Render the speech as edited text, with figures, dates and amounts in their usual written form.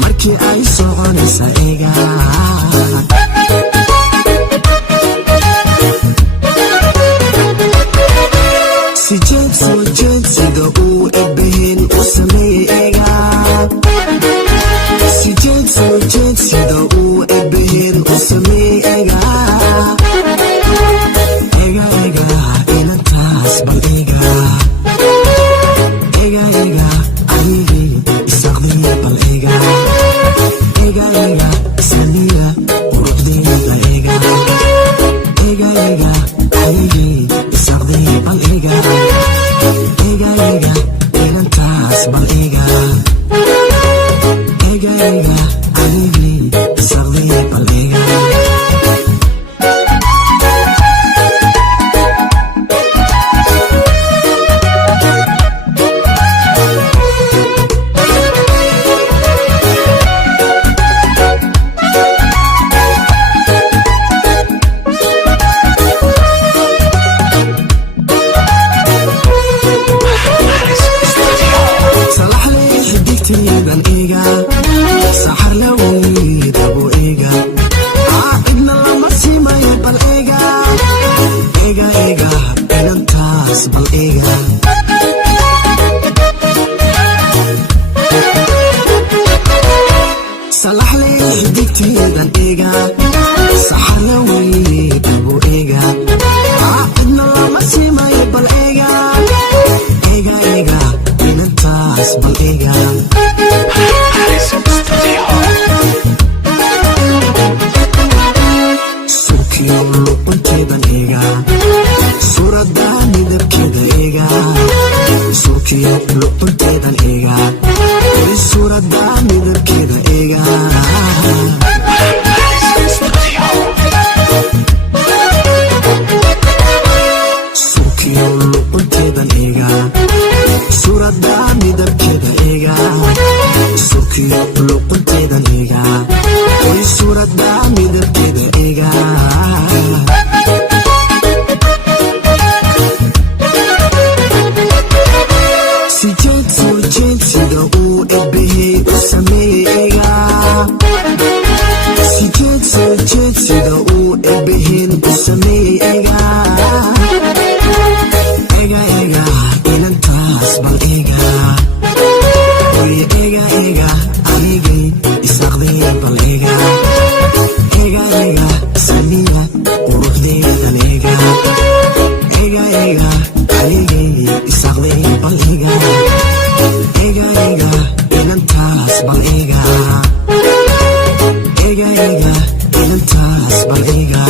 markii ay soconaysa ega sijeed sida uu ebbehen u sameeyey ega sijeed sida uu ebbehen u sameeyey ega inantaas bal ega anigii isaqdiya bal ega saniya quruxdii bal ega anigii isaqdiya bal ega inantaas bal ega anigii isaqdiya bal ega saxar la weydabu ega cidna lama simayo bal ega inantaas bal ega salaxley xidigteedan ega saxar la weydabu ega cidna lama simayo bal ega inantaas bal ega surkiyo luqunteedan ega suuradda midabkeeda ega surkiyo luqunteedan ega suuradda midabkeeda ega surkiyo luqunteedan ega suuradda midabkeeda ega surkiyo luqunteedan ega suuradda midabkeeda ega sijeed sida uu ebbehey u sameeyey ega sijeed sida uu ebbehen u sameeyey ega inantaas bal ega anigii isaqdiya bal ega saniya quruxdeedan ega anigii isaqdiya bal ega inantaas bal ega inantaas bal ega